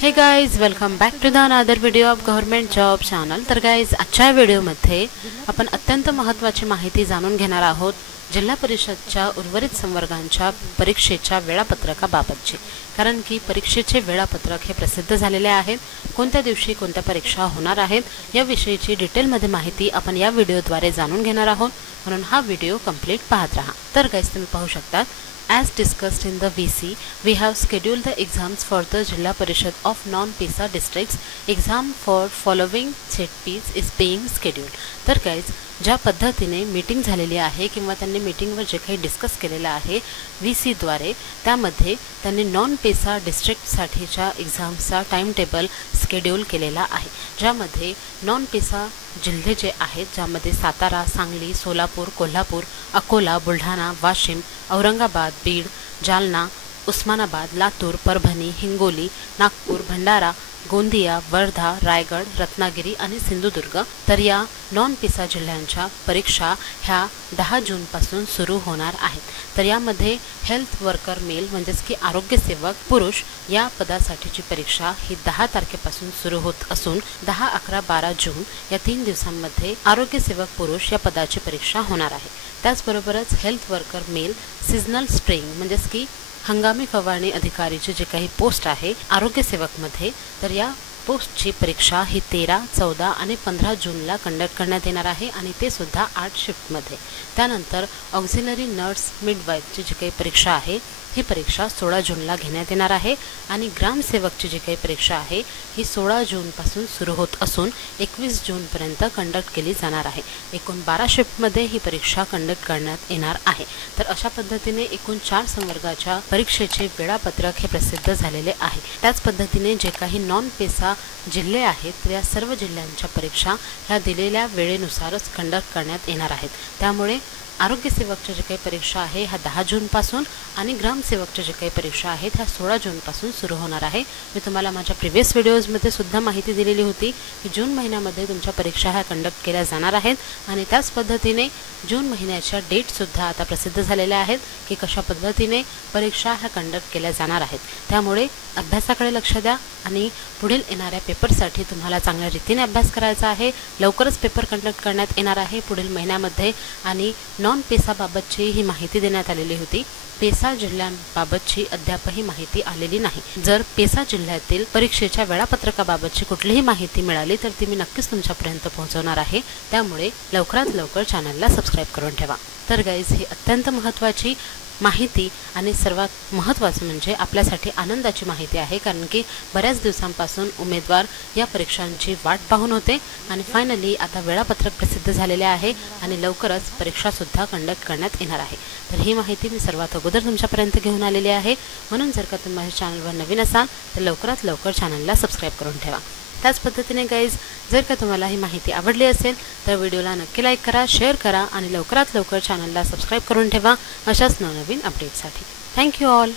हे guys, welcome back to the another video of government job channel. तर guys, आजच्या व्हिडिओमध्ये आपण अत्यंत महत्त्वाची माहिती जाणून घेणार आहोत जिल्हा परिषदच्या उर्वरित संवर्गांच्या परीक्षेच्या वेळापत्रकाबाबतचे। कारण की परीक्षेचे वेळापत्रक हे प्रसिद्ध झालेले आहेत, कोणत्या दिवशी कोणत्या परीक्षा होणार आहेत याविषयीची डिटेलमध्ये माहिती आपण या व्हिडिओद्वारे जाणून घेणार आहोत, म्हणून हा व्हिडिओ कंप्लीट पाहत रहा। तर गाइज, तुम्ही पाहू शकता, as discussed in the VC, we have scheduled the exams for the Jilla Parishad of non-PISA districts. Exam for following ZPs is being scheduled. तर guys, ज्या पद्धतीने मीटिंग झालेली आहे किंवा त्यांनी मीटिंगवर जे काही डिस्कस केलेलं आहे VC द्वारे, त्यामध्ये त्यांनी नॉन पेसा डिस्ट्रिक्टसाठीच्या एक्झामचा टाइम टेबल स्केड्यूल केलेला आहे, ज्यामध्ये नॉन पेसा जिल्हे जे आहेत, ज्यामध्ये सातारा, सांगली, सोलापूर, कोल्हापूर, अकोला, बुलढाणा, वाशिम, औरंगाबाद, बीड, जालना, उस्मानाबाद, लातूर, परभणी, हिंगोली, नागपूर, भंडारा, गोंदिया, वर्धा, रायगड, रत्नागिरी आणि सिंधुदुर्ग, तर या नॉन पिसा जिल्ह्यांच्या परीक्षा ह्या 10 जून पासून सुरू होणार आहेत। तर यामध्ये हेल्थ वर्कर मेल म्हणजेच की आरोग्य सेवक पुरुष या पदासाठीची परीक्षा ही 10 तारखेपासून सुरू होत असून 10, 11, 12 जून या 3 दिवसांमध्ये आरोग्य सेवक पुरुष या पदाची परीक्षा होणार आहे। त्याचबरोबरच health worker male seasonal spraying म्हणजेच की हंगामी फवारणी अधिकारीचे जे काही पोस्ट आहे आरोग्य सेवकमध्ये, तर या पोस्टची परीक्षा ही 13, 14 आणि 15 जूनला कंडक्ट करण्यात येणार आहे आणि ते सुद्धा 8 शिफ्टमध्ये। त्यानंतर ऑक्झिलरी नर्स मिडवाईफची जी काही परीक्षा आहे ही परीक्षा 16 जूनला घेण्यात येणार आहे आणि ग्रामसेवकची जी काही परीक्षा आहे ही 16 जूनपासून सुरू होत असून 21 जूनपर्यंत कंडक्ट केली जाणार आहे। एकूण 12 शिफ्टमध्ये ही परीक्षा कंडक्ट करण्यात येणार आहे। तर अशा पद्धतीने एकूण 4 संवर्गाच्या परीक्षेचे वेळापत्रक हे प्रसिद्ध झालेले आहे। त्याच पद्धतीने जे काही नॉन पेसा जिल्हे आहेत, तर या सर्व जिल्ह्यांच्या परीक्षा ह्या दिलेल्या वेळेनुसारच कंडक्ट करण्यात येणार आहेत। त्यामुळे आरोग्य सेवकच्या जे काही परीक्षा आहे ह्या 10 जूनपासून आणि ग्रामसेवकच्या जे काही परीक्षा आहेत ह्या 16 जूनपासून सुरू होणार आहे। मी तुम्हाला माझ्या प्रिव्हियस व्हिडिओजमध्ये सुद्धा माहिती दिलेली होती की जून महिन्यामध्ये तुमच्या परीक्षा ह्या कंडक्ट केल्या जाणार आहेत आणि त्याच पद्धतीने जून महिन्याच्या डेटसुद्धा आता प्रसिद्ध झालेल्या आहेत की कशा पद्धतीने परीक्षा ह्या कंडक्ट केल्या जाणार आहेत। त्यामुळे अभ्यासाकडे लक्ष द्या आणि पुढील येणाऱ्या पेपरसाठी तुम्हाला चांगल्या रीतीने अभ्यास करायचा आहे। लवकरच पेपर कंडक्ट करण्यात येणार आहे पुढील महिन्यामध्ये आणि नॉन पेसाबाबतची ही माहिती देण्यात आलेली होती। पेसा जिल्ह्यांबाबतची अद्यापही माहिती आलेली नाही। जर पेसा जिल्ह्यातील परीक्षेच्या वेळापत्रकाबाबतची कुठलीही माहिती मिळाली तर ती मी नक्कीच तुमच्यापर्यंत पोहोचवणार आहे। त्यामुळे लवकरात लवकर चॅनलला सबस्क्राइब करून ठेवा। तर गाइज, ही अत्यंत महत्त्वाची माहिती आणि सर्वात महत्त्वाचं म्हणजे आपल्यासाठी आनंदाची माहिती आहे, कारण की बऱ्याच दिवसांपासून उमेदवार या परीक्षांची वाट पाहून होते आणि फायनली आता वेळापत्रक प्रसिद्ध झालेले आहे आणि लवकरच परीक्षासुद्धा कंडक्ट करण्यात येणार आहे। तर ही माहिती मी सर्वात अगोदर तुमच्यापर्यंत घेऊन आलेली आहे, म्हणून जर का तुम्ही माझ्या चॅनलवर नवीन असाल तर लवकरात लवकर चॅनलला सबस्क्राइब करून ठेवा। त्याच पद्धतीने गाइज, जर का तुम्हाला ही माहिती आवडली असेल तर व्हिडिओला नक्की लाईक करा, शेअर करा आणि लवकरात लवकर चॅनलला सबस्क्राइब करून ठेवा अशाच नवनवीन अपडेट्ससाठी। Thank you all.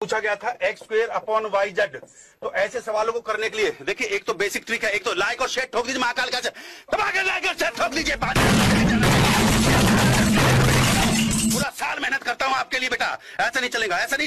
पूछा गया था x²/y/z, तो ऐसे सवालों को करने के लिए देखिए, एक तो बेसिक ट्रिक है, एक तो लाइक और शेयर ठोक दीजिए, महाकाल का दबा के लाइक और शेयर ठोक दीजिए। पूरा साल मेहनत करता हूं आपके लिए बेटा, ऐसा नहीं चलेगा, ऐसा नहीं।